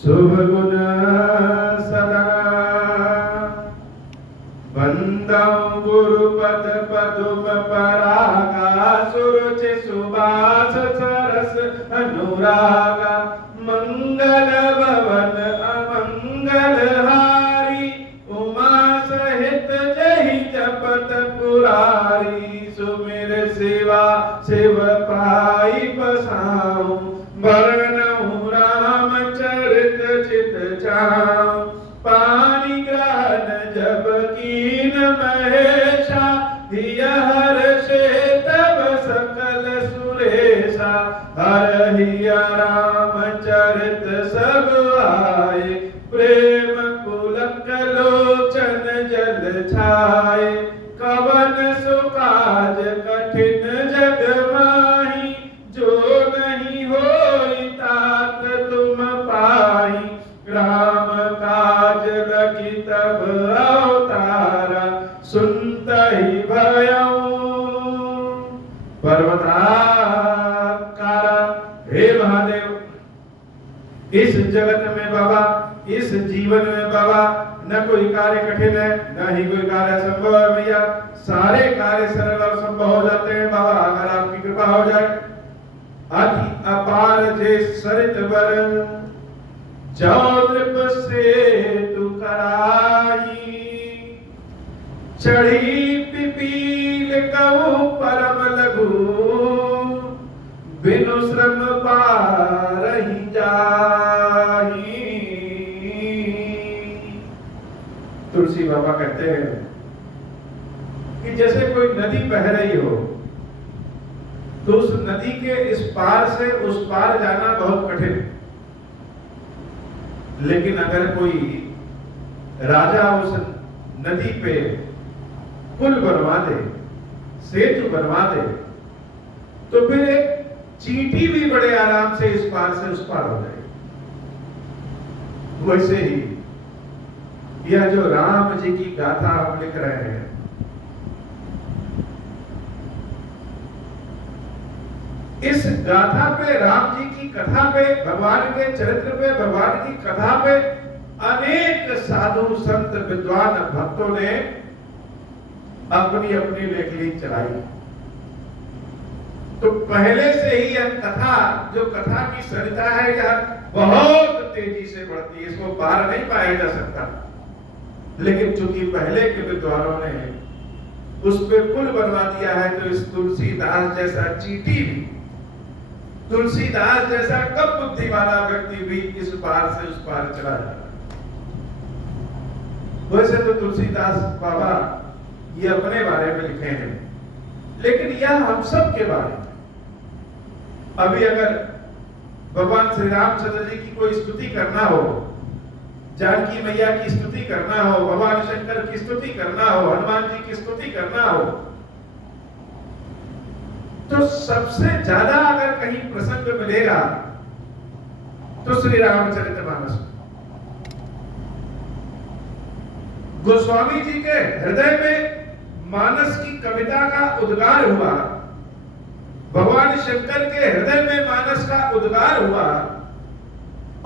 शुभ गुण सदा बंदं गुरुपद पदुम परागा सुरुचि सुबास सरस अनुरागा मंगल भवन अमंगल हारी उमा सहित जहि जपत पुरारी सुमिर शिवा शिव पाई बसाऊं वर्णहु रामचरित चित जाऊं पानी ग्रहण जब कीन महेशा हिय हर्षे तब सकल सुरेशा हरहिय रामचरित सब आए प्रेम पुलक लोचन जल छाए कवन सुकाज कठिन जग माही जो नहीं होई तात तुम पाई राम काज लगी तब अवतारा सुनतहि भयऊ पर्वताकारा। हे महादेव, इस जगत में बाबा, इस जीवन में बाबा न कोई कार्य कठिन है न ही कोई कार्य असंभव है भैया। सारे कार्य सरल और संभव हो जाते हैं बाबा अगर आपकी कृपा हो जाए। अति अपार जे सरित बर जो नृप सेतु कराई चढ़ी पिपील कहूं परम लघु बिनु श्रम पारहि जाहि। तुलसी बाबा कहते हैं कि जैसे कोई नदी बह रही हो तो उस नदी के इस पार से उस पार जाना बहुत कठिन है, लेकिन अगर कोई राजा उस नदी पे पुल बनवा दे, सेतु बनवा दे, तो फिर एक चींटी भी बड़े आराम से इस पार से उस पार हो जाए। वैसे ही यह जो राम जी की गाथा आप लिख रहे हैं, इस गाथा पे, राम जी की कथा पे, भगवान के चरित्र पे, भगवान की कथा पे अनेक साधु संत विद्वान भक्तों ने अपनी अपनी लेखनी चलाई। तो पहले से ही यह कथा, जो कथा की सरिता है, यह बहुत तेजी से बढ़ती है, इसको पार नहीं पाया जा सकता। लेकिन चूंकि पहले के विद्वानों ने उस पे पुल बनवा दिया है, तो इस तुलसीदास जैसा चींटी भी, तुलसीदास जैसा कम बुद्धि वाला व्यक्ति भी इस पार से उस पार चला जाता। वैसे तो तुलसीदास बाबा ये अपने बारे में लिखे हैं, लेकिन यह हम सब के बारे में। अभी अगर भगवान श्री रामचंद्र जी की कोई स्तुति करना हो, जानकी मैया की स्तुति करना हो, भगवान शंकर की स्तुति करना हो, हनुमान जी की स्तुति करना हो, तो सबसे ज्यादा अगर कहीं प्रसंग मिलेगा तो श्री रामचरितमानस। गोस्वामी जी के हृदय में मानस की कविता का उद्गार हुआ, भगवान शंकर के हृदय में मानस का उद्गार हुआ,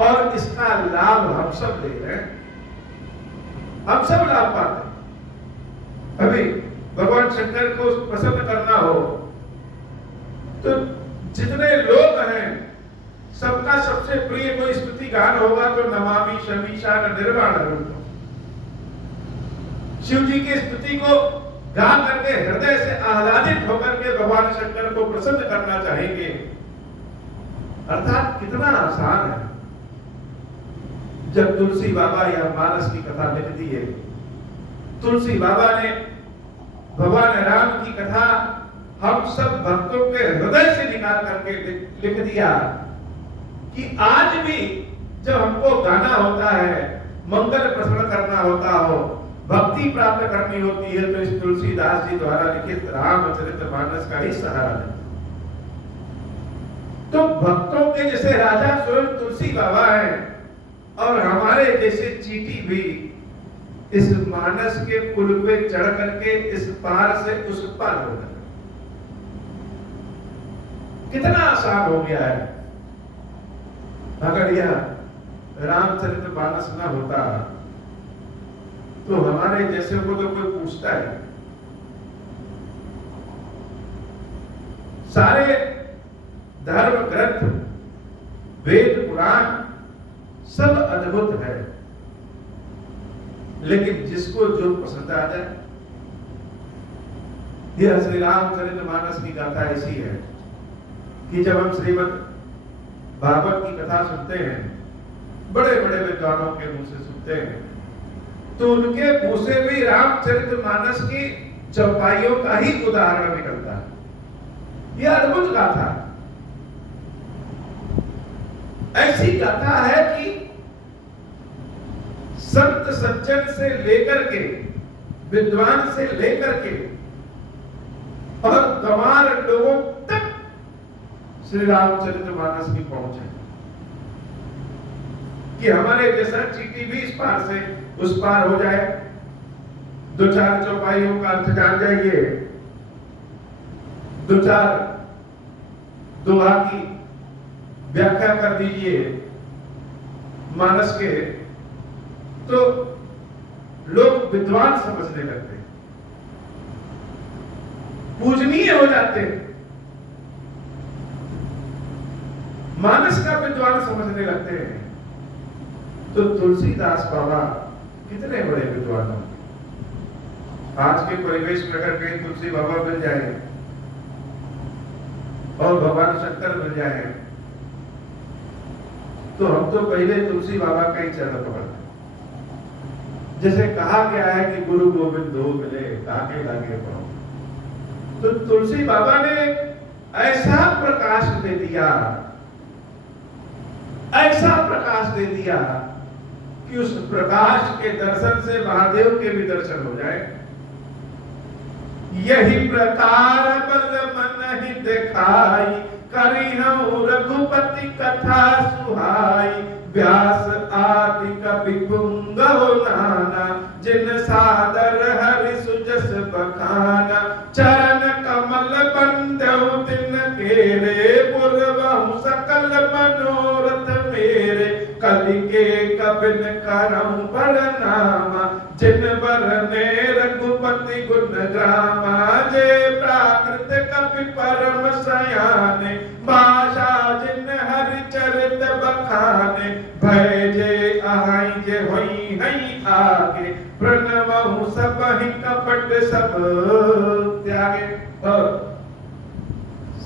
और इसका लाभ हम सब ले रहे हैं, हम सब लाभ पाते हैं। अभी भगवान शंकर को प्रसन्न करना हो तो जितने लोग हैं सबका सबसे प्रिय कोई स्तुति गान होगा तो नमामि शमीशान निर्वाण रूप। शिव जी की स्तुति को गा करके हृदय से आह्लादित होकर के भगवान शंकर को प्रसन्न करना चाहेंगे। अर्थात कितना आसान है। जब तुलसी बाबा यह मानस की कथा लिख दी है, तुलसी बाबा ने भगवान राम की कथा हम सब भक्तों के हृदय से निकाल करके लिख दिया कि आज भी जब हमको गाना होता है, मंगल प्रसन्न करना होता हो, भक्ति प्राप्त करनी होती है, तो इस तुलसीदास जी द्वारा लिखित रामचरितमानस का ही सहारा लेते। तो भक्तों के जैसे राजा स्वयं तुलसी बाबा हैं, और हमारे जैसे चींटी भी इस मानस के पुल पे चढ़ करके इस पार से उस पार हो गए। कितना आसान हो गया है। अगर यह रामचरितमानस न होता तो हमारे जैसे को तो कोई पूछता है। सारे धर्म ग्रंथ, वेद, पुराण सब अद्भुत है, लेकिन जिसको जो पसंद आ जाए। यह श्री रामचरितमानस की गाथा ऐसी है कि जब हम श्रीमद् भागवत की कथा सुनते हैं, बड़े बड़े विद्वानों के मुंह से सुनते हैं, तो उनके मुंह से भी रामचरितमानस की चौपाइयों का ही उदाहरण निकलता है। यह अद्भुत गाथा, ऐसी गाथा है कि संत सज्जन से लेकर के, विद्वान से लेकर के और गंवार लोगों तक श्री रामचरितमानस की पहुंच है कि हमारे जैसा चींटी भी इस पार से उस पार हो जाए, दो चार चौपाइयों का अर्थ जान जाइए, दो चार दोहा की व्याख्या कर दीजिए मानस के, तो लोग विद्वान समझने लगते हैं, पूजनीय हो जाते हैं, मानस का विद्वान समझने लगते हैं। तो तुलसीदास बाबा कितने बड़े विद्वान हैं। आज के परिवेश में अगर कहीं तुलसी बाबा मिल जाए और भगवान शंकर मिल जाए तो हम तो पहले तुलसी बाबा का ही चरण पकड़ते। जैसे कहा गया है कि गुरु गोविंद दो मिले लागे लागे पढ़ो, तो तुलसी बाबा ने ऐसा प्रकाश दे दिया, ऐसा प्रकाश दे दिया कि उस प्रकाश के दर्शन से महादेव के भी दर्शन हो जाए। यही प्रकार बल मन ही दिखाई, करी हूं रघुपति कथा सुहाई, व्यास आदि कवि पुंगव नाना, जिन सादर हरि सुजस बखाना, चरण कमल बंदौ दिन केरे, पुरवहु सकल मनोरथ मेरे, कलि के कबिन करम बड़ नामा, जिन बरने रघुपति गुण ग्रामा, जे प्राकृत कपि परम सयाने, भाषा जिन हरि चरित बखाने, भय जे आहाई जे होई हई आगे, प्रणवहु सब ही कपट सब त्यागे।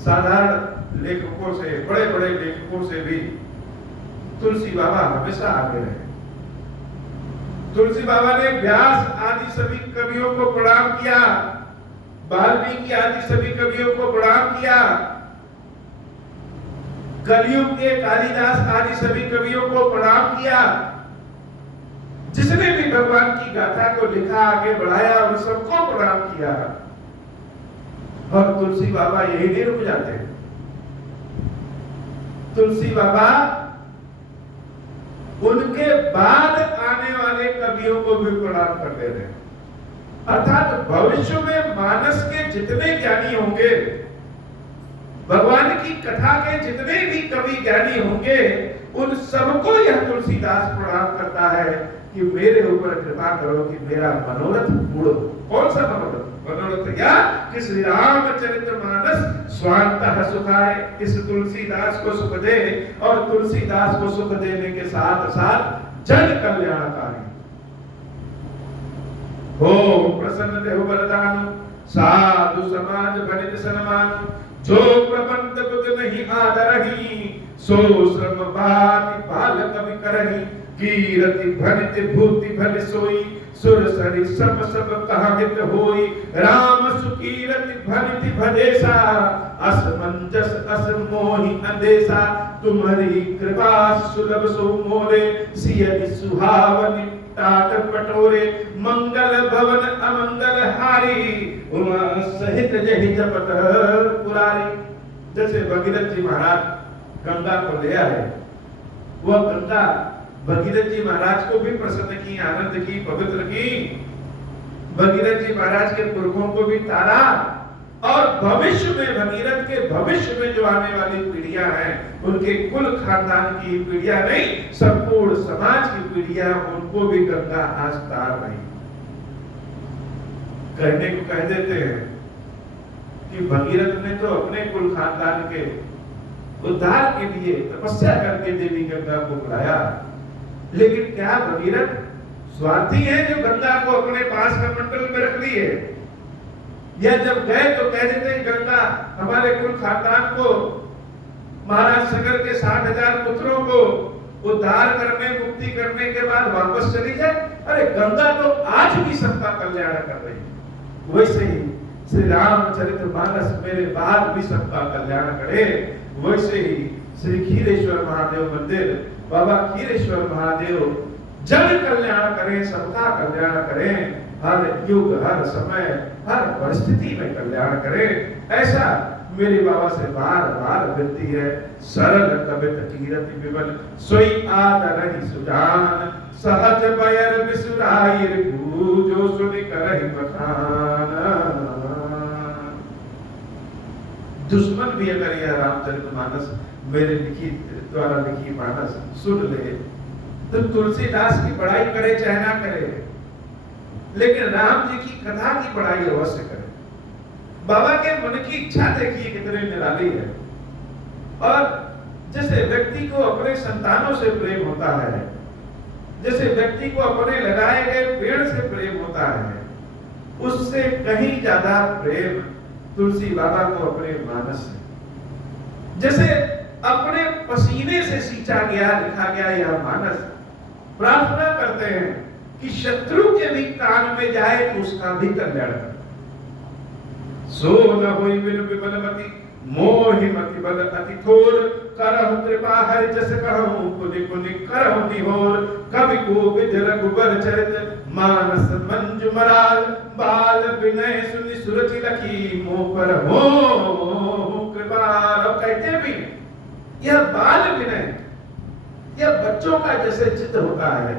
साधारण लेखकों से, बड़े बड़े लेखकों से भी तुलसी बाबा हमेशा आगे रहे। तुलसी बाबा ने व्यास आदि सभी कवियों को प्रणाम किया, वाल्मीकि आदि सभी कवियों को प्रणाम किया, कलयुग के कालिदास आदि सभी कवियों को प्रणाम किया। जिसने भी भगवान की गाथा को लिखा, आगे बढ़ाया, उन सबको प्रणाम किया। और तुलसी बाबा यही नहीं रुक जाते। तुलसी बाबा उनके बाद आने वाले कवियों को भी प्रणाम कर दे रहे हैं। अर्थात भविष्य में मानस के जितने ज्ञानी होंगे, भगवान की कथा के जितने भी कवि ज्ञानी होंगे, उन सबको यह तुलसीदास प्रणाम करता है कि मेरे ऊपर कृपा करो कि मेरा मनोरथ पूर्ण हो। कौन सा मनोरथ? मनोरथ या कि श्री रामचरितमानस स्वांतः सुखाए, इस तुलसीदास को सुख दे, और तुलसीदास को सुख देने के साथ साथ जन कल्याणकारी हो। प्रसन्न देहु वरदान, साधु समाज भनित सन्मान, जो प्रबंध बुध नहीं आदरही, सो श्रम बाति बाल कवि करही, कीरति भनित भूति भल सोई, सुर सरि सब सब कहाहित होई, राम सुकीरति भनिति भदेसा, असमंजस असमोहि अंदेसा, तुम्हारी कृपा सुलभ सो मोरे, सियनि सुहावनि टाट पटोरे, मंगल भवन अमंगल हारी, उमा सहित जहि जपत पुरारी। जैसे भगीरथ जी महाराज गंगा को ले आए, वह गंगा भगीरथ जी महाराज को भी प्रसन्न की, आनंद की, पवित्र की। भगीरथ जी महाराज के पुरखों को भी तारा और भविष्य में भगीरथ के भविष्य में जो आने वाली पीढ़ियां हैं, उनके कुल खानदान की पीढ़ियां नहीं, संपूर्ण समाज की पीढ़ियां, उनको भी गंगा आज तार रही। कहने को कह देते हैं कि भगीरथ ने तो अपने कुल खानदान के उद्धार के लिए तपस्या करके देवी गंगा को बुलाया, लेकिन क्या भगीरथ स्वार्थी है जो गंगा को अपने पास का मंडल में रख लिए? या जब गए तो कह देते गंगा हमारे कुल खानदान को, महाराज सगर के 60,000 पुत्रों को उद्धार करने, मुक्ति करने के बाद वापस चली जाए? अरे गंगा तो आज भी सबका कल्याण कर रही है। वैसे ही श्री रामचरितमानस मेरे बाद भी सबका कल्याण करे। वैसे ही श्री खीरेश्वर महादेव मंदिर, बाबा खीरेश्वर महादेव जन कल्याण करें, सबका कल्याण करें, हर युग, हर समय, हर परिस्थिति में कल्याण करें, ऐसा मेरे बाबा से बार बार विनती है। सरल कबित कीरति विमल सोई आदरहि सुजान, सहज बयर बिसुराइर पूजो सुनि करहि बखान। दुश्मन भी अगर यह रामचरितमानस मेरे द्वारा लिखी मानस सुन ले तो तुलसीदास की पढ़ाई करे चाहे ना करे, लेकिन राम जी की कथा की पढ़ाई अवश्य करे। बाबा के मन की इच्छा देखिए कितनी निराली है। और जैसे व्यक्ति को अपने संतानों से प्रेम होता है, जैसे व्यक्ति को अपने लगाए गए पेड़ से प्रेम होता है, उससे कहीं ज्यादा प्रेम तुलसी बाबा को अपने मानस से। जैसे अपने पसीने से सींचा गया, लिखा गया यह मानस, प्रार्थना करते हैं कि शत्रु के भी कान में जाए तो उसका भी कल्याण करे। सो न होई बिन विमलमति मोहि मति बल अति थोर, करहु कृपा हरि जस कहूं पुनि पुनि करहु निहोर। कवि को विध रघुबर चरित मानस मंजु मराल, बाल विनय सुनि सुरचि लखी मोह पर हो कृपाल। कहते भी यह बाल विनय, यह बच्चों का जैसे चित्त होता है,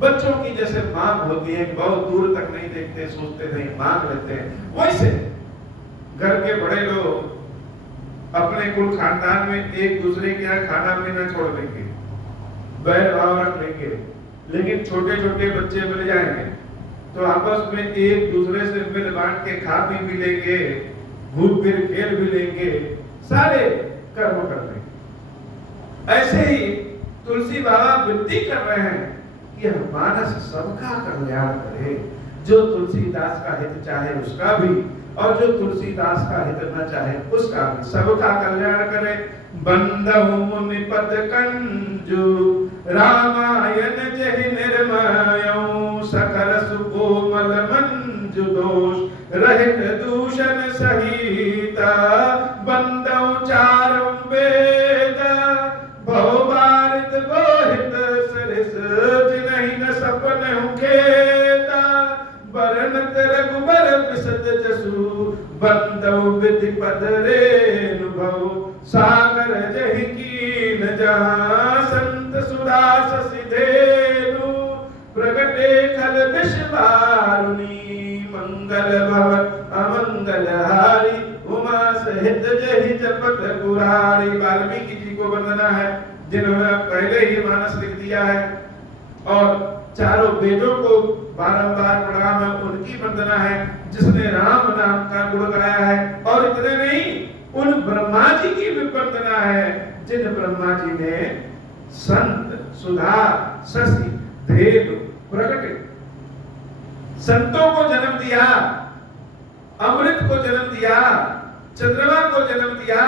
बच्चों की जैसे मांग होती है, बहुत दूर तक नहीं देखते, सोचते नहीं, मांग लेते हैं, वैसे घर के बड़े लोग अपने कुल खानदान में एक दूसरे के यहाँ खाना पीना छोड़ देंगे, बैर भाव रख लेंगे, लेकिन छोटे छोटे बच्चे मिल जाएंगे तो आपस में एक दूसरे से मिल बांट के खा पी भी लेंगे, घूम फिर खेल भी लेंगे, सारे कर्म कर लेंगे। ऐसे ही तुलसी बाबा विनती कर रहे हैं कि मानस सबका कल्याण करे, जो तुलसीदास का हित चाहे उसका भी, और जो तुलसीदास का हित न चाहे उसका भी, सबका कल्याण करे। बंदहु मुनि पद कंजु रामायण जहि निर्मयौ, सकर सुकोमल मंजु दोष रहित दूषण सहिता। बंदहु चारु वेद बहु बारित बोहित सरिस, जिनहि न सपनहु खेता। बरनत रघुबर बिसत जसु, बंदौ विधि पद रेनुभव। सागर जहि कीन जहाँ, संत सुधा शशि धेनु। प्रगटे खल विष वारुणी, मंगल भवन अमंगल हारी। उमा सहित जहि जपत पुरारी। वाल्मीकि जी को वंदना है जिन्होंने पहले ही मानस लिख दिया है, और चारों वेदों को बारंबार प्रणाम है, उनकी वंदना है जिसने राम नाम का गुण गाया है। और इतने नहीं, उन ब्रह्मा जी की भी वंदना है जिन ब्रह्मा जी ने संत सुधा शशि धेनु प्रगटे संतों को जन्म दिया, अमृत को जन्म दिया, चंद्रमा को जन्म दिया,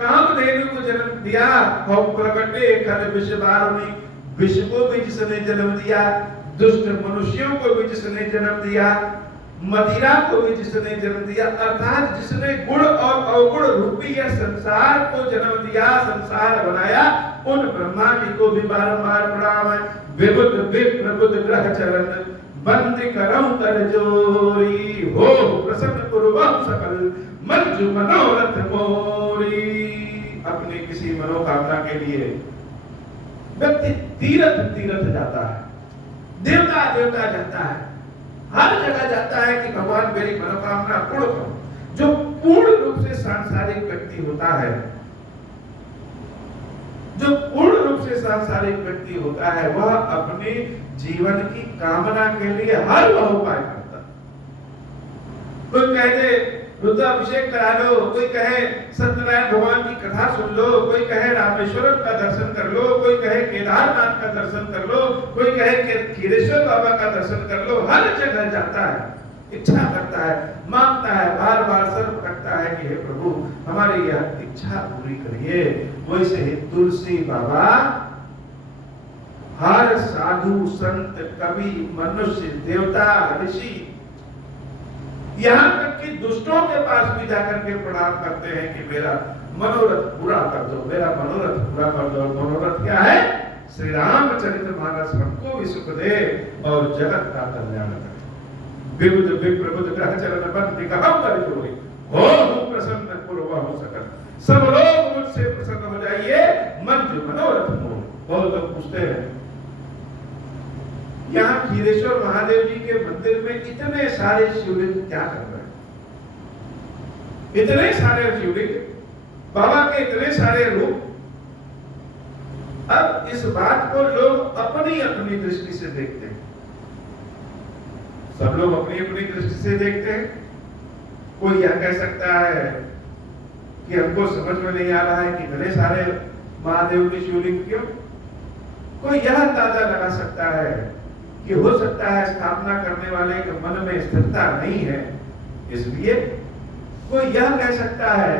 कामधेनु को जन्म दिया। और प्रगटे खल विष वारुणी, विष को भी जिसने जन्म दिया, दुष्ट मनुष्यों को भी जिसने जन्म दिया, मदिरा को भी जिसने जन्म दिया, अर्थात जिसने गुण और अवगुण रूपी यह संसार को जन्म दिया, संसार बनाया, उन ब्रह्मा जी को भी बारंबार प्रणाम है। विबुध विप्र बुध ग्रह चरण, बंद करऊं कर जोरी। हो प्रसन्न पूर्वम सकल मंजु मनोरथ मोरी। अपने किसी मनोकामना के लिए व्यक्ति तीर्थ तीर्थ जाता है, देवता देवता जाता है, हर जगह जाता है कि भगवान मेरी मनोकामना पूर्ण करो। जो पूर्ण रूप से सांसारिक व्यक्ति होता है, जो पूर्ण रूप से सांसारिक व्यक्ति होता है, वह अपने जीवन की कामना के लिए हर वह उपाय करता। कोई कह दे रुद्राभिषेक करा लो, कोई कहे सत्यनारायण भगवान की कथा सुन लो, कोई कहे रामेश्वरम का दर्शन कर लो, कोई कहे केदारनाथ का दर्शन कर लो, कोई कहे खीरेश्वर बाबा का दर्शन कर लो। हर जगह जाता है, इच्छा करता है, मांगता है, बार बार सर पकड़ता है कि हे प्रभु हमारी यह इच्छा पूरी करिए। वैसे ही तुलसी बाबा हर साधु संत कवि मनुष्य देवता ऋषि यहाँ तक कि दुष्टों के पास भी जाकर के प्रणाम करते हैं कि मेरा मनोरथ पूरा कर दो, मेरा मनोरथ पूरा कर दो। मनोरथ क्या है? श्री रामचरितमानस हमको भी सुख दे और जगत का कल्याण करे। विबुध विप्रबुध ग्रह चरण बंद कहम कर जोड़े, हो प्रसन्न पूर्व हो सकल, सब लोग मुझसे प्रसन्न हो जाइए, मन जो मनोरथ मोह। बहुत लोग पूछते हैं यहाँ खीरेश्वर महादेव जी के मंदिर में इतने सारे शिवलिंग क्या कर रहे हैं? इतने सारे शिवलिंग, बाबा के इतने सारे रूप। अब इस बात को लोग अपनी अपनी दृष्टि से देखते हैं, सब लोग अपनी अपनी दृष्टि से देखते हैं। कोई यह कह सकता है कि हमको समझ में नहीं आ रहा है कि इतने सारे महादेव के शिवलिंग क्यों। कोई यह अंदाजा लगा सकता है कि हो सकता है स्थापना करने वाले के मन में स्थिरता नहीं है, इसलिए। कोई यह कह सकता है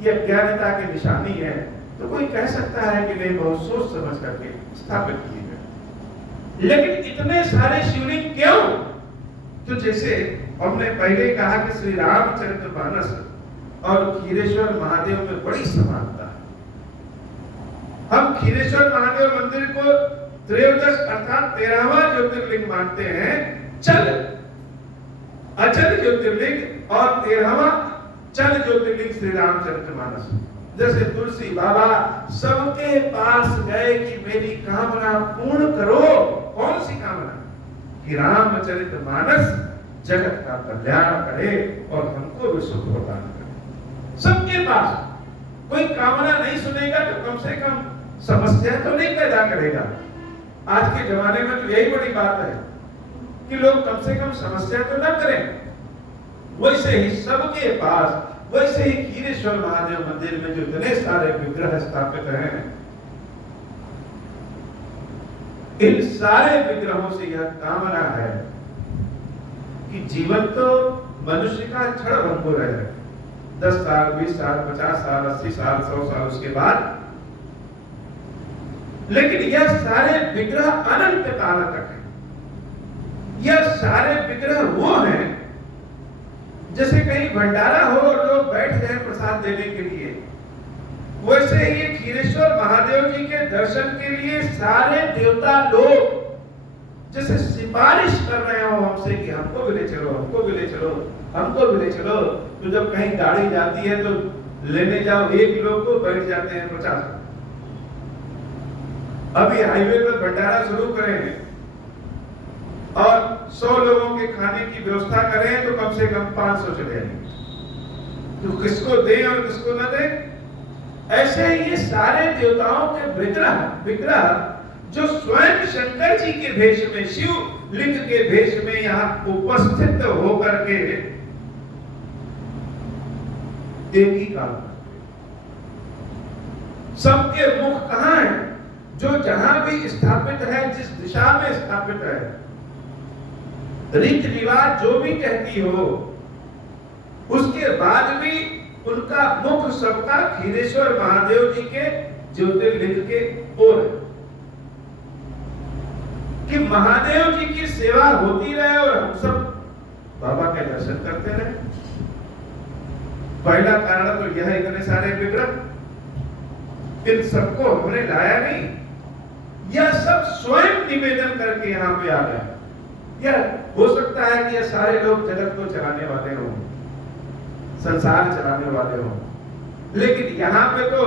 कि अज्ञानता की निशानी है, तो कोई कह सकता है कि नहीं बहुत सोच समझ करके स्थापित किए गए। लेकिन इतने सारे शिवलिंग क्यों? तो जैसे हमने पहले कहा कि श्री रामचरितमानस और खीरेश्वर महादेव में बड़ी समानता है। हम खीरेश्वर महादेव मंदिर को त्रयोदश अर्थात 13वां ज्योतिर्लिंग मानते हैं, चल अचल ज्योतिर्लिंग और 13वां चल ज्योतिर्लिंग श्री रामचरितमानस। जैसे तुलसी बाबा सबके पास गए कि मेरी कामना पूर्ण करो। कौन सी कामना? कि रामचरितमानस जगत का कल्याण करे और हमको भी सुख प्रदान करे। सबके पास कोई कामना नहीं सुनेगा तो कम से कम समस्या तो नहीं पैदा करेगा। आज के जमाने में तो यही बड़ी बात है कि लोग कम से कम समस्या तो न करें। वैसे ही सबके पास, वैसे ही खीरेश्वर महादेव मंदिर में जो इतने सारे विग्रह स्थापित हैं, इन सारे विग्रहों से यह कामना है कि जीवन तो मनुष्य का क्षण भंगुर है। 10 साल, 20 साल, 50 साल, 80 साल, 100 साल, उसके बाद, लेकिन यह सारे विग्रह अनंत काल तक है। यह सारे विग्रह वो हैं जैसे कहीं भंडारा हो और लोग बैठ जाए प्रसाद देने के लिए, वैसे ही खीरेश्वर महादेव जी के दर्शन के लिए सारे देवता लोग जैसे सिफारिश कर रहे हो हमसे कि हमको भी ले चलो, हमको भी ले चलो, हमको भी ले चलो। तो जब कहीं गाड़ी जाती है तो लेने जाओ, एक लोग को बैठ जाते हैं 50। अभी हाईवे पर भंडारा शुरू करें और 100 लोगों के खाने की व्यवस्था करें तो कम से कम 500 चले जाएंगे। तो किसको दें और किसको न दें? ऐसे ये सारे देवताओं के विग्रह जो स्वयं शंकर जी के भेष में, शिव लिंग के भेष में यहाँ उपस्थित होकर के एक ही काम, सबके मुख कहाँ है? जो जहां भी स्थापित है, जिस दिशा में स्थापित है, रीति रिवाज जो भी कहती हो, उसके बाद भी उनका मुख सबका खीरेश्वर महादेव जी के ज्योतिर्लिंग के ओर है कि महादेव जी की सेवा होती रहे और हम सब बाबा के दर्शन करते रहे। पहला कारण तो यह इतने सारे विग्रह, इन सबको हमने लाया नहीं, यह सब स्वयं निवेदन करके यहाँ पे आ गया। यह हो सकता है कि यह सारे लोग जगत को चलाने वाले हों, संसार चलाने वाले हों, लेकिन यहाँ पे तो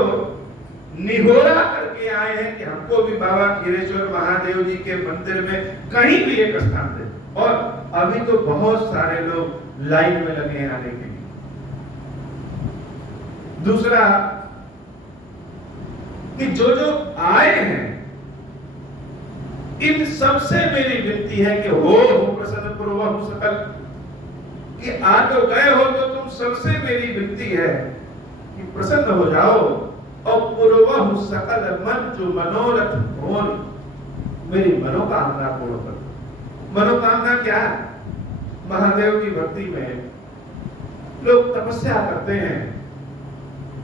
निहोरा करके आए हैं कि हमको भी बाबा खीरेश्वर महादेव जी के मंदिर में कहीं भी एक स्थान दे। और अभी तो बहुत सारे लोग लाइन में लगे हैं आने के लिए। दूसरा कि जो जो आए हैं इन सबसे मेरी विनती है कि हो प्रसन्न पूर्वक सकल, कि आ तो गए हो तो तुम सबसे मेरी विनती है कि प्रसन्न हो जाओ और पूर्वक सकल मन जो मनोरथ हो, मेरी मनोकामना पूर्ण करो। मनोकामना क्या है? महादेव की भक्ति में लोग तपस्या करते हैं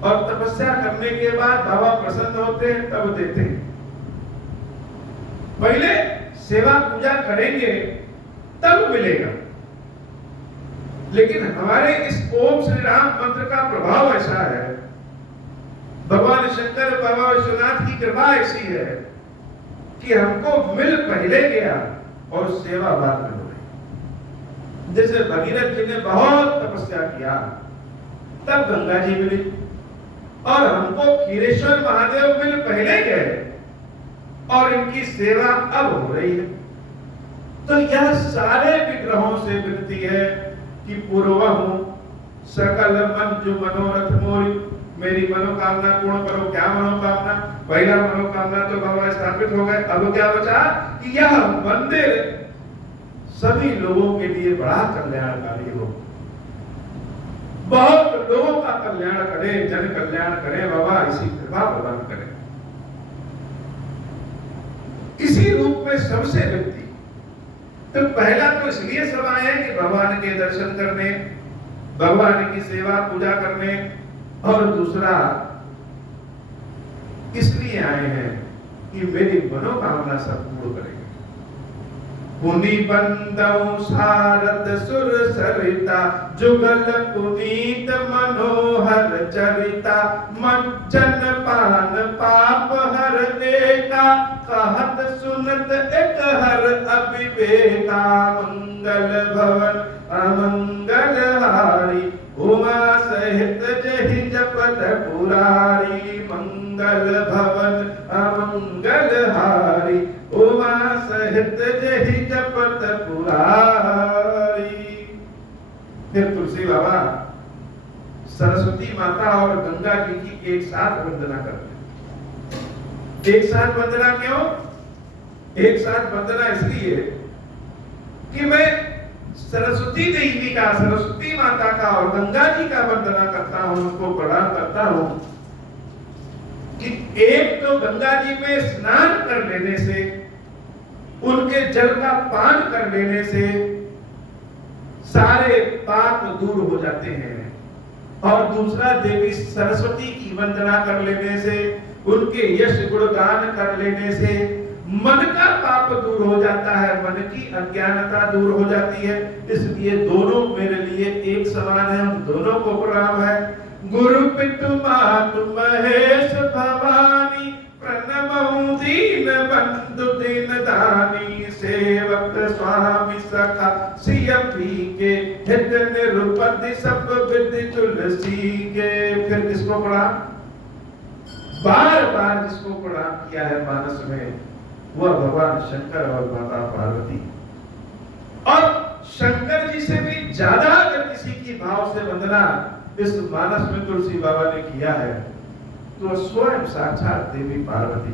और तपस्या करने के बाद बाबा प्रसन्न होते हैं, तब देते हैं। पहले सेवा पूजा करेंगे तब मिलेगा। लेकिन हमारे इस ओम श्री राम मंत्र का प्रभाव ऐसा है, भगवान शंकर बाबा विश्वनाथ की कृपा ऐसी है कि हमको मिल पहले गया और सेवा बाद में हो गई। जैसे भगीरथ जी ने बहुत तपस्या किया तब गंगा जी मिली, और हमको खीरेश्वर महादेव मिल पहले गए और इनकी सेवा अब हो रही है। तो यह सारे विग्रहों से विनती है कि पूर्वहु सकल मन जो मनोरथ मोरी, मेरी मनोकामना पूर्ण करो। क्या मनोकामना? पहला मनोकामना तो बाबा स्थापित हो गए, अब क्या बचा कि यह मंदिर सभी लोगों के लिए बड़ा कल्याणकारी हो, बहुत लोगों का कल्याण करे, जन कल्याण करे। बाबा इसी कृपा प्रदान करे। इसी रूप में सबसे व्यक्ति तो पहला तो इसलिए सब आए हैं कि भगवान के दर्शन करने, भगवान की सेवा पूजा करने, और दूसरा इसलिए आए हैं कि मेरी मनोकामना सब पूर्ण करेंगे। पुनि बंदौ सारद सुर सरिता, जुगल पुनीत मनोहर चरिता, मज्जन पान पाप हर एका, कहत सुनत एक हर अविवेका। मंगल भवन अमंगल हारी, उमा सहित जहि जपत पुरारी। मंगल भवन अमंगल हारी, उमा सहित जहि जपत पुरारी। फिर तुलसी बाबा सरस्वती माता और गंगा जी की एक साथ वंदना करते हैं। एक साथ वंदना क्यों? एक साथ वंदना इसलिए कि मैं सरस्वती देवी का, सरस्वती माता का और गंगा जी का वंदना करता हूं, उनको प्रणाम करता हूं कि एक तो गंगा जी में स्नान कर लेने से, उनके जल का पान कर लेने से सारे पाप दूर हो जाते हैं, और दूसरा देवी सरस्वती की वंदना कर लेने से, उनके यश गुणगान कर लेने से मन का पाप दूर हो जाता है, मन की अज्ञानता दूर हो जाती है। इसलिए दोनों मेरे लिए एक समान है, उन दोनों को प्रणाम है। गुरु पितु मातु महेश भवानी, प्रणमऊ दीन बंधु दीन दानी। सेवक स्वामी सखा सिय पीके, हित निरुपति सब विधि तुलसी के। फिर किसको प्रणाम? बार बार जिसको प्रणाम किया है मानस में, वह भगवान शंकर और माता पार्वती। और शंकर जी से भी ज्यादा अगर किसी की भाव से वंदना इस मानस में तुलसी बाबा ने किया है तो स्वयं साक्षात देवी पार्वती।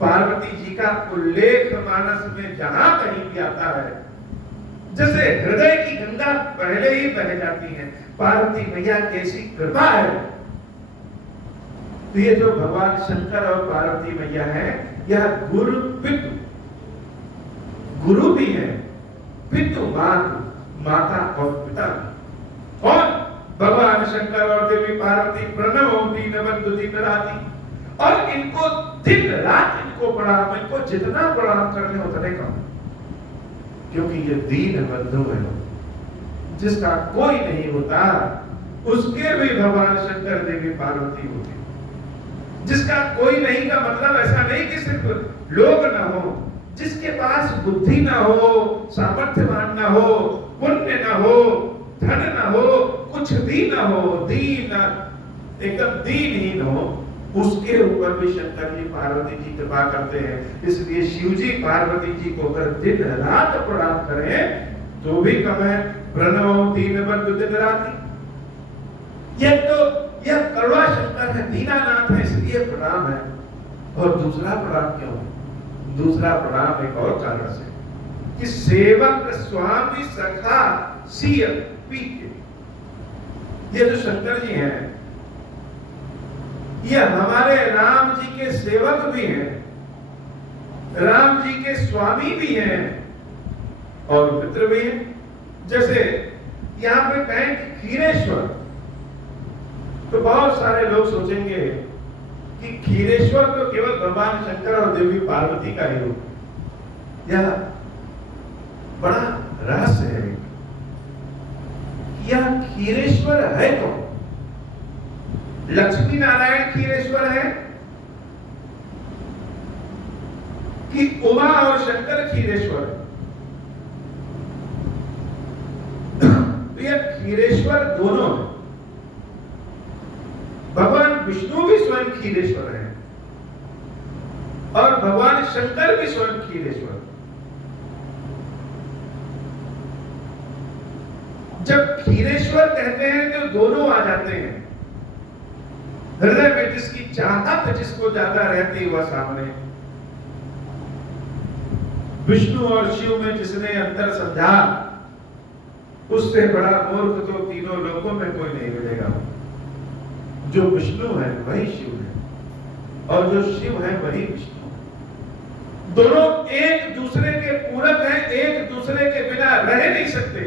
पार्वती जी का उल्लेख मानस में जहां कहीं भी आता है, जैसे हृदय की गंगा पहले ही बह जाती है। पार्वती मैया की ऐसी कृपा है। तो ये जो भगवान शंकर और पार्वती मैया है, यह गुरु पितु, गुरु भी है, पितु मातु, माता और पिता। और भगवान शंकर और देवी पार्वती प्रणव दीन बंधु दीन राती, और इनको दिन रात इनको प्रणाम, इनको जितना प्रणाम करने उतने कम, क्योंकि ये दीन बंधु है। जिसका कोई नहीं होता उसके भी भगवान शंकर देवी पार्वती होती। जिसका कोई नहीं का मतलब ऐसा नहीं कि सिर्फ लोग ना हो, जिसके पास बुद्धि ना हो, सामर्थ्यवान ना हो, पुण्य ना हो, धन ना हो, कुछ भी ना हो, दीन, एकदम दीनहीन हो, उसके ऊपर भी शंकर जी पार्वती जी कृपा करते हैं। इसलिए शिव जी पार्वती जी को अगर दिन रात प्रणाम करें तो भी कम है। प्रणव दीन बंधु दिन राती। ये तो यह करुणा शंकर है, दीनानाथ है, इसलिए प्रणाम है। और दूसरा प्रणाम क्यों? दूसरा प्रणाम एक और कारण से कि सेवक स्वामी सखा सिय पीके। ये जो शंकर जी हैं, ये हमारे राम जी के सेवक भी हैं, राम जी के स्वामी भी हैं और मित्र भी हैं। जैसे यहां पे कहें कि खीरेश्वर, तो बहुत सारे लोग सोचेंगे कि खीरेश्वर तो केवल भगवान शंकर और देवी पार्वती का ही रूप। यह बड़ा रहस्य है। यह खीरेश्वर है कौन? लक्ष्मी नारायण खीरेश्वर है कि उमा और शंकर खीरेश्वर? तो यह खीरेश्वर दोनों है। भगवान विष्णु भी स्वयं खीरेश्वर है और भगवान शंकर भी स्वयं खीरेश्वर। जब खीरेश्वर कहते हैं तो दोनों आ जाते हैं। हृदय में जिसकी चाहत जिसको ज्यादा रहती वह सामने। विष्णु और शिव में जिसने अंतर समझा, उससे बड़ा मूर्ख तो तीनों लोकों में कोई नहीं मिलेगा। जो विष्णु है वही शिव है और जो शिव है वही विष्णु। दोनों एक दूसरे के पूरक हैं, एक दूसरे के बिना रह नहीं सकते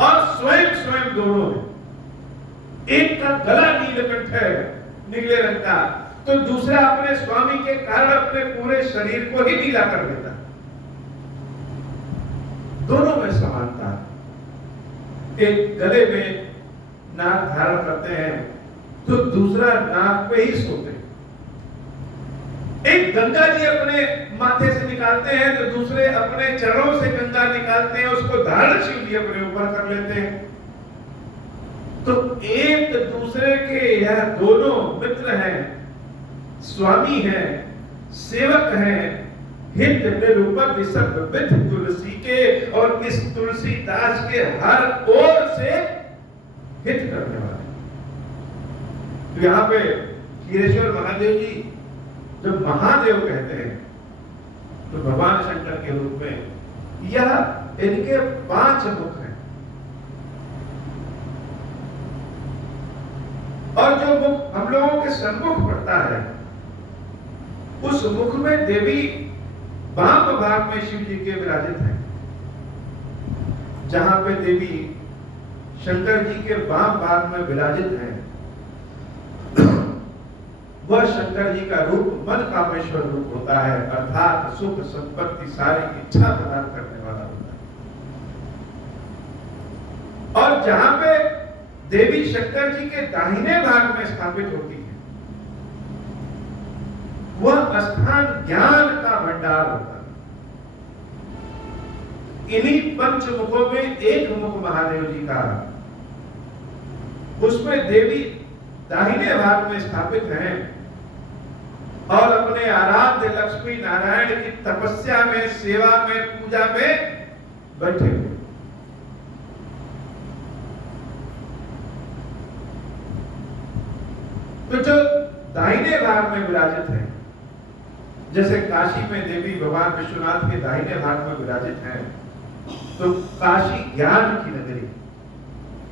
और स्वयं स्वयं दोनों हैं। एक का गला नीलकंठ है, नीले रंग का, तो दूसरा अपने स्वामी के कारण अपने पूरे शरीर को ही नीला कर देता। दोनों में समानता। एक गले में नाक धारण करते हैं तो दूसरा नाक पे ही सोते हैं। एक गंगा जी अपने माथे से निकालते हैं तो दूसरे अपने चरणों से गंगा निकालते हैं, उसको धारण शिव जी अपने ऊपर कर लेते हैं। तो एक दूसरे के यह दोनों मित्र हैं, स्वामी हैं, सेवक हैं, हित निरूपक सब विध तुलसी के, और इस तुलसीदास के हर ओर से हित करने वाले। तो यहाँ पे खीरेश्वर महादेव जी जब महादेव कहते हैं तो भगवान शंकर के रूप में यह इनके 5 मुख हैं। और जो मुख हम लोगों के सम्मुख पड़ता है, उस मुख में देवी वाम भाग में शिव जी के विराजित हैं। जहां पे देवी शंकर जी के वाम भाग में विराजित हैं, वह शंकर जी का रूप मन कामेश्वर रूप होता है, अर्थात सुख संपत्ति सारी इच्छा प्रदान करने वाला होता है। और जहां पे देवी शंकर जी के दाहिने भाग में स्थापित होती है, वह स्थान ज्ञान का भंडार होता है। इन्हीं पंचमुखों में एक मुख महादेव जी का, उसमें देवी दाहिने भाग में स्थापित हैं और अपने आराध्य लक्ष्मी नारायण की तपस्या में, सेवा में, पूजा में बैठे हुए। तो जो दाहिने भाग में विराजित हैं, जैसे काशी में देवी भगवान विश्वनाथ के दाहिने भाग में विराजित हैं, तो काशी ज्ञान की नगरी,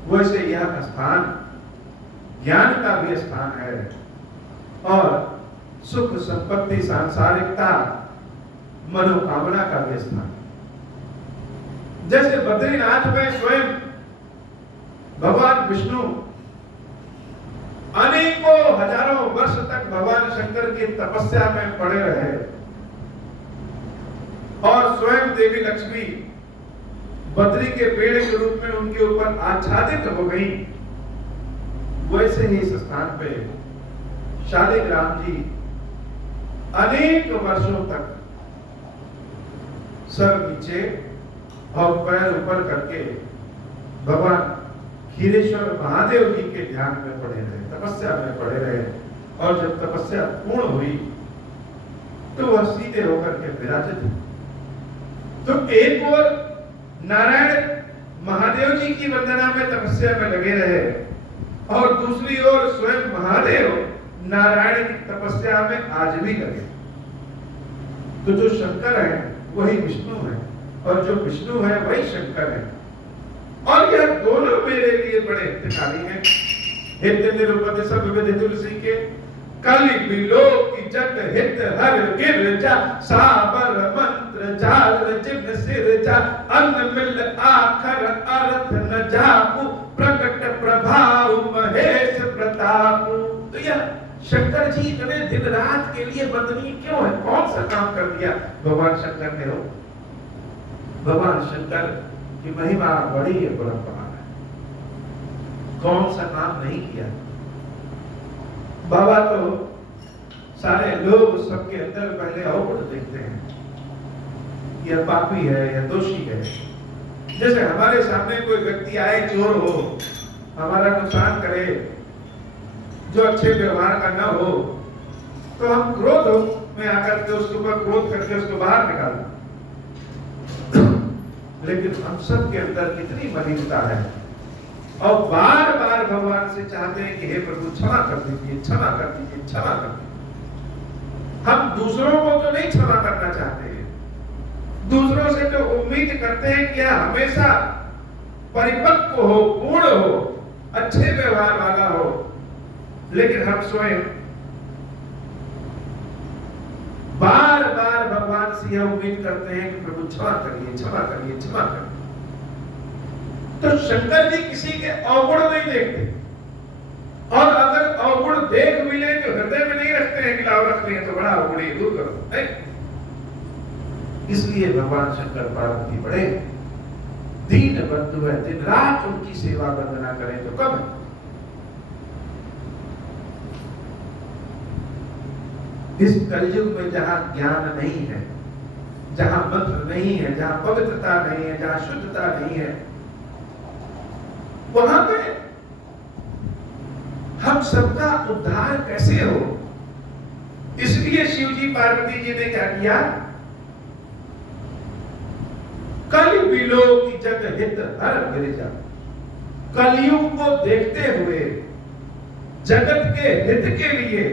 वैसे यह स्थान ज्ञान का भी स्थान है और सुख संपत्ति सांसारिकता मनोकामना का भी स्थान। जैसे बद्रीनाथ में स्वयं भगवान विष्णु अनेकों हजारों वर्ष तक भगवान शंकर की तपस्या में पड़े रहे और स्वयं देवी लक्ष्मी बद्री के पेड़ के रूप में उनके ऊपर आच्छादित हो गई, वैसे ही इस स्थान पे शालिग्राम जी अनेक वर्षों तक सर नीचे और पैर ऊपर करके भगवान खीरेश्वर महादेव जी के ध्यान में पड़े रहे, तपस्या में पड़े रहे। और जब तपस्या पूर्ण हुई तो वह सीधे होकर के विराजित हुए। तो एक और नारायण महादेव जी की वंदना में, तपस्या में लगे रहे और दूसरी ओर स्वयं महादेव नारायण की तपस्या में आज भी लगे। तो जो शंकर है वही विष्णु है और जो विष्णु है वही शंकर है, और यह दोनों मेरे लिए बड़े हितकारी हैं। हित निरुपति सब विधि तुलसी के, कलि बिलोक जग हित हर गिरजा, साबर मंत्र जाल जिन सिरजा, अन्न मिल आखर अर्थ न जापू, प्रकट प्रभाव महेश प्रताप। तो यह शंकर जी इतने दिन रात के लिए बंदनीय क्यों है? कौन सा काम कर दिया भगवान शंकर ने? हो भगवान शंकर की महिमा बड़ी है, परंपरा है। कौन सा काम नहीं किया? बाबा तो सारे लोग सबके अंदर पहले अवगुण देखते हैं, यह पापी है, यह दोषी है। जैसे हमारे सामने कोई व्यक्ति आए, चोर हो, हमारा नुकसान करे, जो अच्छे व्यवहार का न हो, तो हम क्रोध में आकर के उसके ऊपर क्रोध करके उसको बाहर निकाल। लेकिन हम सब के अंदर कितनी मलिनता है, और बार बार भगवान से चाहते हैं कि हे प्रभु क्षमा कर दीजिए, क्षमा कर दीजिए, क्षमा कर दीजिए। हम दूसरों को तो नहीं क्षमा करना चाहते हैं, दूसरों से तो उम्मीद करते हैं कि यह हमेशा परिपक्व हो, पूर्ण हो, अच्छे व्यवहार वाला हो, लेकिन हम स्वयं बार बार भगवान से यह उम्मीद करते हैं कि प्रभु क्षमा करिए, क्षमा करिए, क्षमा करिए। तो शंकर जी किसी के अवगुण नहीं देखते, और अगर अवगुण देख मिले तो हृदय में नहीं रखते हैं कि लाओ रखते हैं तो बड़ा अवगुण है, दूर करो। इसलिए भगवान शंकर पार्वती बड़े दीन बंधु है, दिन रात उनकी सेवा वंदना करें तो कब है? इस कलयुग में जहां ज्ञान नहीं है, जहां मंत्र नहीं है, जहां पवित्रता नहीं है, जहां शुद्धता नहीं है, वहां पे हम सबका उद्धार कैसे हो? इसलिए शिव जी पार्वती जी ने क्या किया? कलि बिलोक जग हित हर गिरिजा, कलयुग को देखते हुए जगत के हित के लिए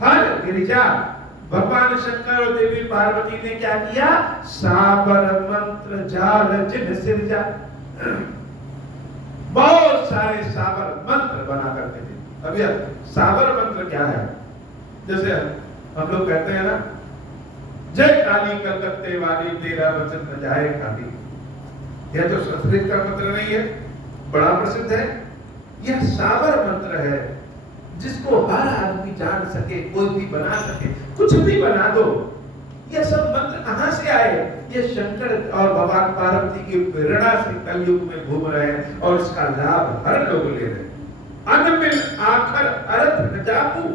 हर गिरिजा भगवान शंकर और देवी पार्वती ने क्या किया? साबर मंत्र जाल जिन सिरजा, बहुत सारे साबर मंत्र बना करके थे। अब यह साबर मंत्र क्या है? जैसे हम लोग कहते हैं ना, जय काली कलकत्ते वाली तेरा वचन न जाए खाली। यह तो संस्कृत का मंत्र नहीं है, बड़ा प्रसिद्ध है। यह साबर मंत्र है जिसको हर आदमी जान सके, कोई भी बना सके, कुछ भी बना दो। यह सब मंत्र कहां से आए? ये शंकर और भगवान पार्वती की प्रेरणा से कलयुग में घूम रहे हैं और इसका लाभ हर लोग ले रहे हैं। अन्न मिल आखर अर्थ न जापू,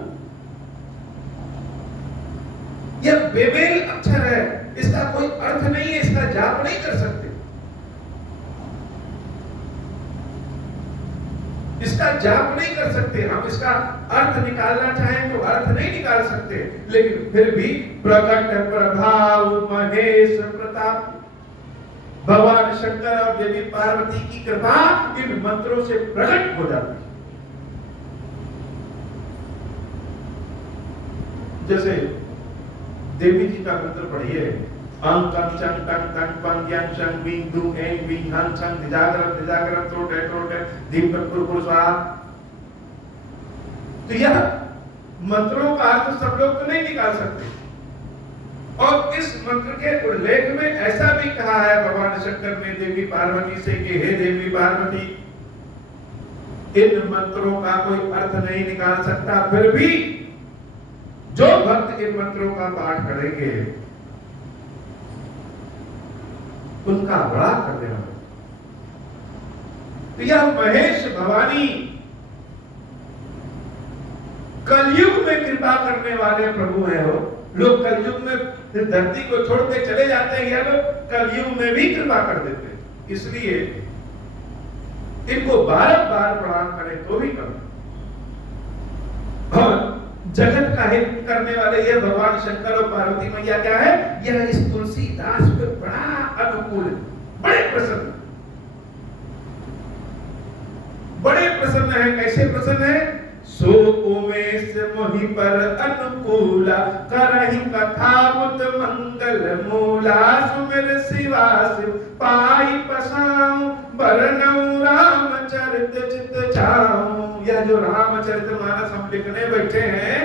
यह बेमेल अक्षर है, इसका कोई अर्थ नहीं है, इसका जाप नहीं कर सकते, इसका जाप नहीं कर सकते हम। इसका अर्थ निकालना चाहें तो अर्थ नहीं निकाल सकते, लेकिन फिर भी प्रकट प्रभाव महेश प्रताप, भगवान शंकर और देवी पार्वती की कृपा इन मंत्रों से प्रकट हो जाती है। जैसे देवी जी का मंत्र पढ़िए, अंकं चं टं टं पंग्यं शं विं दुं ऐं विं हं छं दिजागरं त्रोटे दीपक पुरपुर स्वाहा। तो यह मंत्रों का अर्थ सब लोग तो नहीं निकाल सकते, और इस मंत्र के उल्लेख में ऐसा भी कहा है भगवान शंकर ने देवी पार्वती से कि हे देवी पार्वती, इन मंत्रों का कोई अर्थ नहीं निकाल सकता, फिर भी जो भक्त इन मंत्रों का पाठ करेंगे उनका बड़ा करने वाले। तो यह महेश भवानी कलयुग में कृपा करने वाले प्रभु हैं। हो लोग कलयुग में इस धरती को छोड़ के चले जाते हैं, या लोग कलयुग में भी कृपा कर देते हैं। इसलिए इनको बार-बार प्रणाम करें तो भी कम। और जगत का हित करने वाले यह भगवान शंकर और पार्वती मैया क्या है? यह इस तुलसीदास पे बड़ा अनुकूल, बड़े प्रसन्न, बड़े प्रसन्न है। कैसे प्रसन्न है? सो उमेश मोहि पर अनुकूला, करहि कथा मुत मंगल मूला, सुमिर शिवा शिव पाई पसाऊं, बरनऊं रामचरित चित छाऊं। यह जो रामचरितमानस हम लिखने बैठे हैं,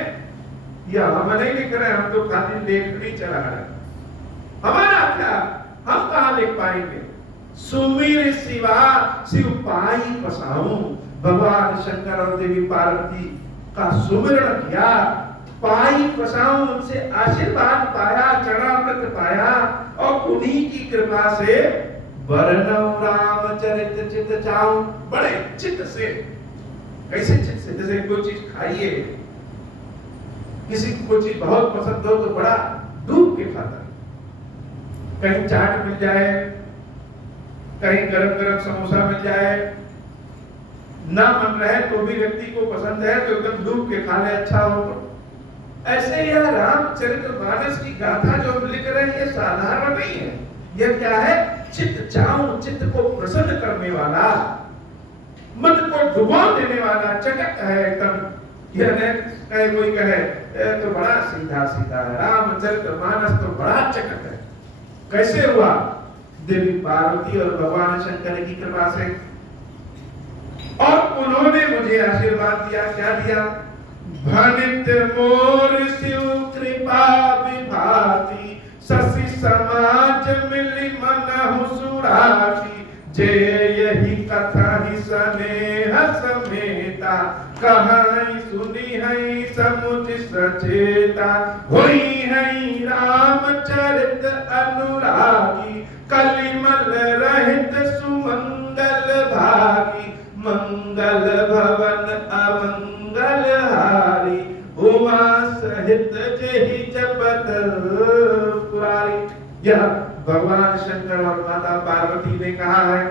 यह हम नहीं लिख रहे, हम तो खाली लेखनी चला रहे हैं। हमारा क्या, हम कहां लिख पाएंगे? सुमिर शिवा शिव पाई पसाऊं, भगवान शंकर और देवी पार्वती का सुमिरण किया, पाई पसाऊं, उनसे आशीर्वाद पाया, चरणामृत पाया, और उन्हीं की कृपा से वर्णव रामचरित चित छाऊं, बड़े चित्त से। कैसे चित्त से? जैसे कोई चीज खाइए, किसी को कोई चीज बहुत पसंद हो तो बड़ा डूब के खाता है। कहीं चाट मिल जाए, कहीं गरम गरम समोसा मिल जाए, ना मन रहे तो भी व्यक्ति को पसंद है तो एकदम डूब के खा ले, अच्छा हो तो। ऐसे यह रामचरितमानस की गाथा जो हम लिख रहे हैं, ये साधारण नहीं है। यह क्या है? चित्त छाऊं, चित्त को प्रसन्न करने वाला, मन को डुबा देने वाला, चटक है एकदम। यह कहे कोई कहे तो बड़ा सीधा सीधा है, रामचरितमानस तो बड़ा चटक है। कैसे हुआ? देवी पार्वती और भगवान शंकर की कृपा से। और उन्होंने मुझे आशीर्वाद दिया। क्या दिया? भनित मोर शिव कृपा विभाति, शशि समाज मिली मनहु सुराती, जे यही कथा ही स्नेह समेता, कहाई सुनी है समुझ सचेता, हुई है रामचरित अनुरागी, कलिमल रहित सुमंगल भागी, मंगल भवन अमंगल हारी, उमा सहित जेहि जपत पुरारी। यह भगवान शंकर और माता पार्वती ने कहा है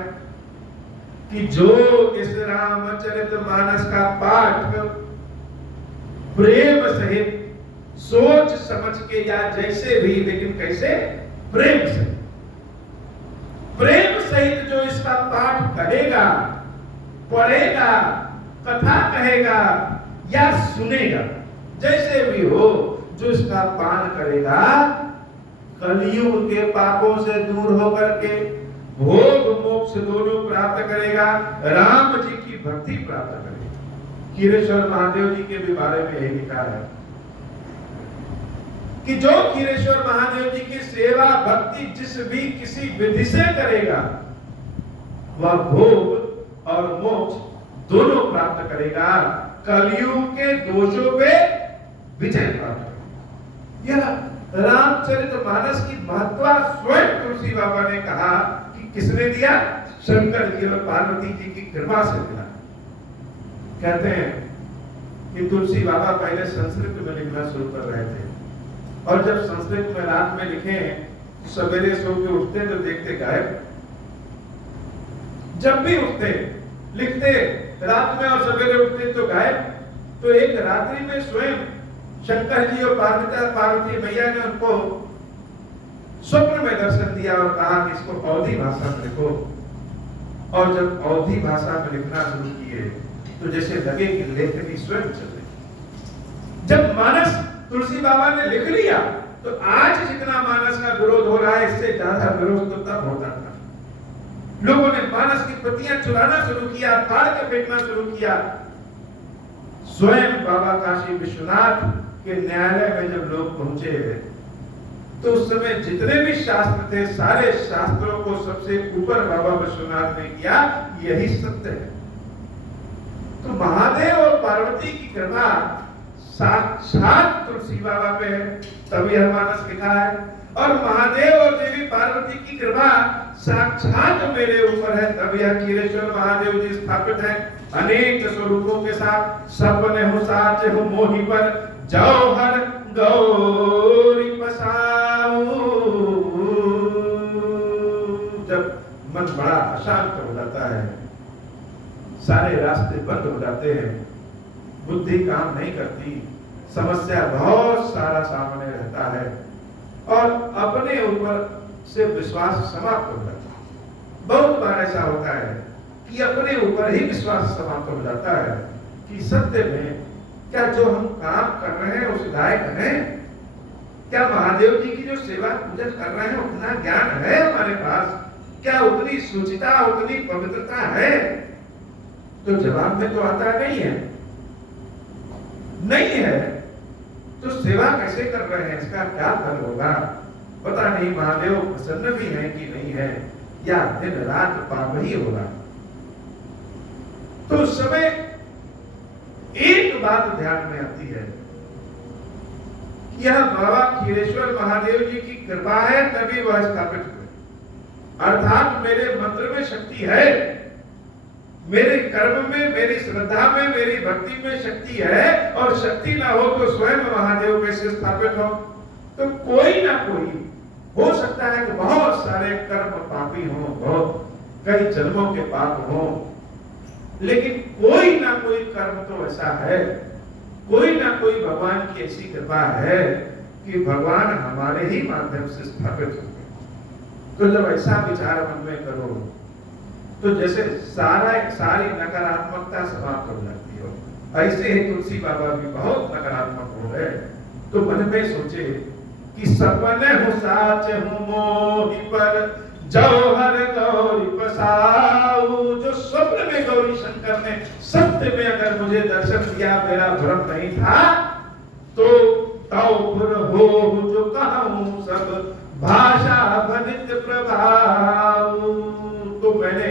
कि जो इस रामचरितमानस का पाठ प्रेम सहित, सोच समझ के, या जैसे भी, लेकिन कैसे? प्रेम से, प्रेम सहित जो इसका पाठ करेगा, पढ़ेगा, कथा कहेगा या सुनेगा, जैसे भी हो, जो इसका पान करेगा, कलयुग के पापों से दूर होकर के भोग मोक्ष दोनों प्राप्त करेगा, राम जी की भक्ति प्राप्त करेगा। खीरेश्वर महादेव जी के भी बारे में यही लिखा है कि जो खीरेश्वर महादेव जी की सेवा भक्ति जिस भी किसी विधि से करेगा, वह भोग और मोक्ष दोनों प्राप्त करेगा, कलयुग के दोषों पे विजय प्राप्त करेगा। यह रामचरितमानस की महत्ता स्वयं तुलसी बाबा ने कहा कि किसने दिया? शंकर जी और पार्वती जी की कृपा से मिला। कहते हैं कि तुलसी बाबा पहले संस्कृत में लिखना शुरू कर रहे थे, और जब संस्कृत में रात में लिखे, सवेरे सो के उठते तो देखते गायब। जब भी उठते लिखते, रात में और सवेरे उठते तो गायब। तो एक रात्रि में स्वयं शंकर जी और पार्वती मैया ने उनको स्वप्न में दर्शन दिया और कहा कि इसको अवधी भाषा में लिखो। और जब अवधी भाषा में लिखना शुरू किए तो जैसे लगे कि लेखनी स्वयं चल रही। जब मानस तुलसी बाबा ने लिख लिया तो आज जितना मानस का विरोध हो रहा है, इससे ज्यादा विरोध तो तब होता था। लोगों ने मानस की प्रतियां चुराना शुरू किया, फाड़ के फेंकना शुरू किया। स्वयं बाबा काशी विश्वनाथ के न्यायालय में जब लोग पहुंचे तो उस समय जितने भी शास्त्र थे, सारे शास्त्रों को सबसे ऊपर बाबा विश्वनाथ ने किया, यही सत्य है। तो महादेव और पार्वती की कृपा साक्षात तुलसी बाबा पे है, तभी यह मानस लिखा है। और महादेव और देवी पार्वती की कृपा साक्षात मेरे ऊपर है, तभी यह खीरेश्वर महादेव जी स्थापित है अनेक स्वरूपों के साथ। सपने हो साच हो मोहि पर, जौहर गौरी पसाऊ। जब मन बड़ा अशांत हो जाता है, सारे रास्ते बंद हो जाते हैं, बुद्धि काम नहीं करती, समस्या बहुत सारा सामने रहता है और अपने ऊपर से विश्वास समाप्त हो जाता है। बहुत बार ऐसा होता है कि अपने ऊपर ही विश्वास समाप्त हो जाता है कि सत्य में क्या जो हम काम कर रहे हैं उस लायक हैं? क्या महादेव जी की जो सेवा पूजा कर रहे हैं उतना ज्ञान है हमारे पास? क्या उतनी सुचिता, उतनी पवित्रता है? तो जवाब में तो आता नहीं है। नहीं है तो सेवा कैसे कर रहे हैं, इसका क्या फल होगा? पता नहीं महादेव प्रसन्न भी है कि नहीं है, या दिन रात पाप ही होगा। तो उस समय एक बात ध्यान में आती है, यह बाबा खीरेश्वर महादेव जी की कृपा है तभी वह स्थापित हुए। अर्थात मेरे मंत्र में शक्ति है, मेरे कर्म में, मेरी श्रद्धा में, मेरी भक्ति में शक्ति है, और शक्ति ना हो तो स्वयं महादेव कैसे स्थापित हो? तो कोई ना कोई हो सकता है कि बहुत सारे कर्म पापी हो, बहुत कई जन्मों के पाप हो, लेकिन कोई ना कोई कर्म तो ऐसा है, कोई ना कोई भगवान की ऐसी कृपा है कि भगवान हमारे ही माध्यम से स्थापित हो गए। तो जब ऐसा विचार मन में करो तो जैसे सारी नकारात्मकता समाप्त हो जाती हो। ऐसे ही तुलसी बाबा भी बहुत नकारात्मक हो गए, तो मन में सोचे कि सपने हो साच हूं मोहि पर जौहर गौरी पसाऊ। जो स्वप्न में गौरी शंकर ने सत्य में अगर मुझे दर्शन दिया, मेरा भ्रम नहीं था, तो तौपुर हो जो कहूं सब भाषा भनित प्रभाव। तो मैंने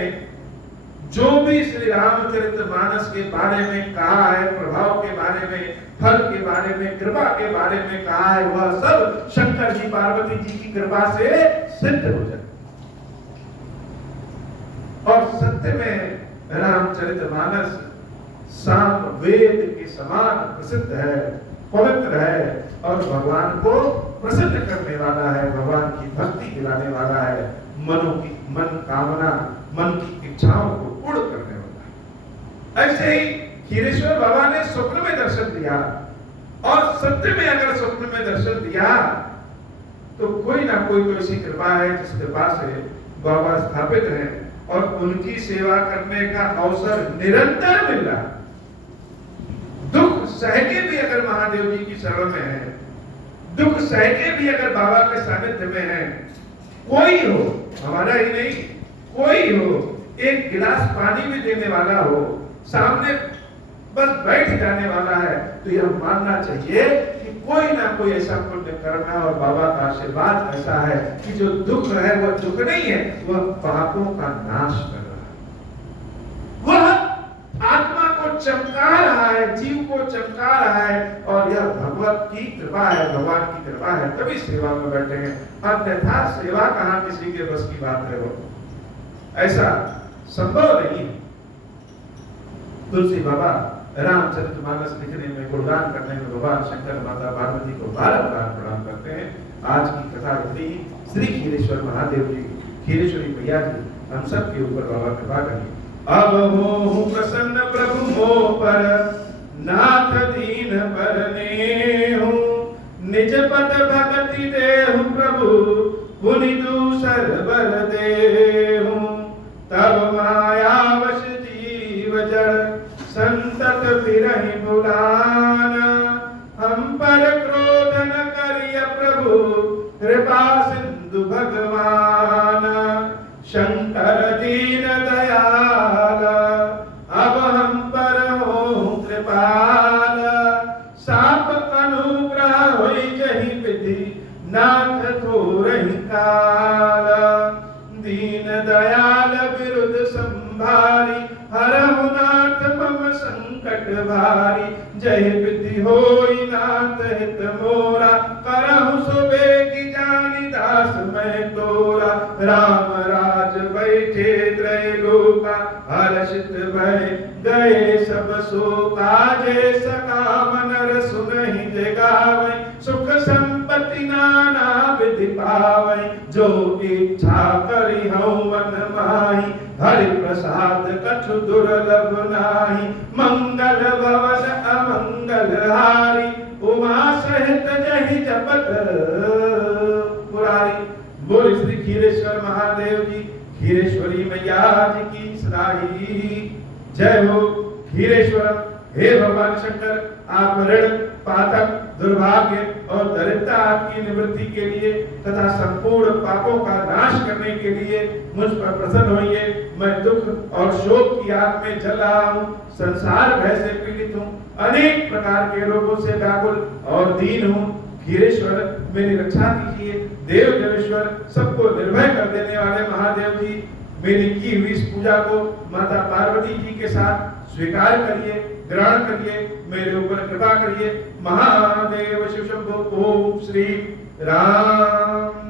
जो भी श्री रामचरितमानस के बारे में कहा है, प्रभाव के बारे में, फल के बारे में, कृपा के बारे में कहा है, वह सब शंकर जी पार्वती जी की कृपा से सिद्ध हो जाए। और सत्य में रामचरितमानस साम वेद के समान प्रसिद्ध है, पवित्र है, और भगवान को प्रसन्न करने वाला है, भगवान की भक्ति दिलाने वाला है, मन कामना, मन की इच्छाओं को पूर्ण करने वाला है। ऐसे ही खीरेश्वर बाबा ने स्वप्न में दर्शन दिया, और सत्य में अगर स्वप्न में दर्शन दिया तो कोई ना कोई तो ऐसी कृपा है जिस कृपा से बाबा स्थापित हैं, और उनकी सेवा करने का अवसर निरंतर मिल रहा है। दुख सह के भी अगर महादेव जी की शरण में है, दुख सह के भी अगर बाबा के सानिध्य में है, कोई हो, हमारा ही नहीं, कोई हो, एक गिलास पानी भी देने वाला हो, सामने बस बैठ जाने वाला है, तो यह मानना चाहिए कि कोई ना कोई ऐसा पुण्य कर्म है, और बाबा का आशीर्वाद ऐसा है कि जो दुख है वह दुख नहीं है, वह पापों का नाश कर रहा है, वह आत्मा को चमका रहा है, जीव को चमका रहा है, और यह भगवत की कृपा है, भगवान की कृपा है, तभी सेवा में बैठे हैं। अन्यथा सेवा कहाँ किसी के बस की बात है, वो ऐसा संभव नहीं है। तुलसी बाबा रामचरितमानस लिखने में, गुणगान करने में भगवान शंकर माता पार्वती को बार-बार प्रणाम करते हैं। आज की कथा इतनी ही। श्री खीरेश्वर महादेव जी, खीरेश्वरी मैया जी हम सब के ऊपर बाबा कृपा करिए। अब हो प्रसन्न प्रभु मोह पर, नाथ दीन बरने हूँ, निज पद भगति देहु प्रभु, पुनि दूसर बर देहु। तब मायावश जीव जड़, संतत फिरहि बुलान, हम पर क्रोध न करिय प्रभु, कृपा सिंधु भगवान। शंकर दीन दयाल, अब हम पर हो कृपाल, साप अनुग्रह होई जहि विधि, नाथ थोरहि काल। दीन दयाल विरुद्ध संभारी, हरहु नाथ मम संकट भारी। जय विधि होई नाथ हित मोरा, करहु सुबेगी जानि दास मैं तोरा। राम राज बैठे त्रैलोका, हर्षित भय गए सब शोका। जय सकाम नर सुनहि जय गावै, सुख संपत्ति नाना विधि पावै। जो इच्छा करि हऊ मन माही, हरि प्रसाद कछु दुर्लभ नाही। मंगल भवन अमंगल हारी, उमा सहित जहि जपत पुरारी। बोल श्री खीरेश्वर महादेव जी, खीरेश्वरी मैया जी की सदा बसाई। जय हो क्षीरेश्वर। हे भगवान शंकर, आप ऋण, पातक, दुर्भाग्य और दरिद्रता आपकी निवृत्ति के लिए तथा संपूर्ण पापों का नाश करने के लिए मुझ पर प्रसन्न होइए। मैं दुख और शोक की आग में जल रहा हूँ, संसार भय से पीड़ित हूँ, अनेक प्रकार के रोगों से व्याकुल और दीन हूँ। क्षीरेश्वर, मेरी रक्षा कीजिए। देव देवेश्वर, सबको निर्भय कर देने वाले महादेव जी, मेरी की हुई इस पूजा को माता पार्वती जी के साथ स्वीकार करिए, ग्रहण करिए, मेरे ऊपर कृपा करिए। महादेव शिव शंभो। ओम श्री राम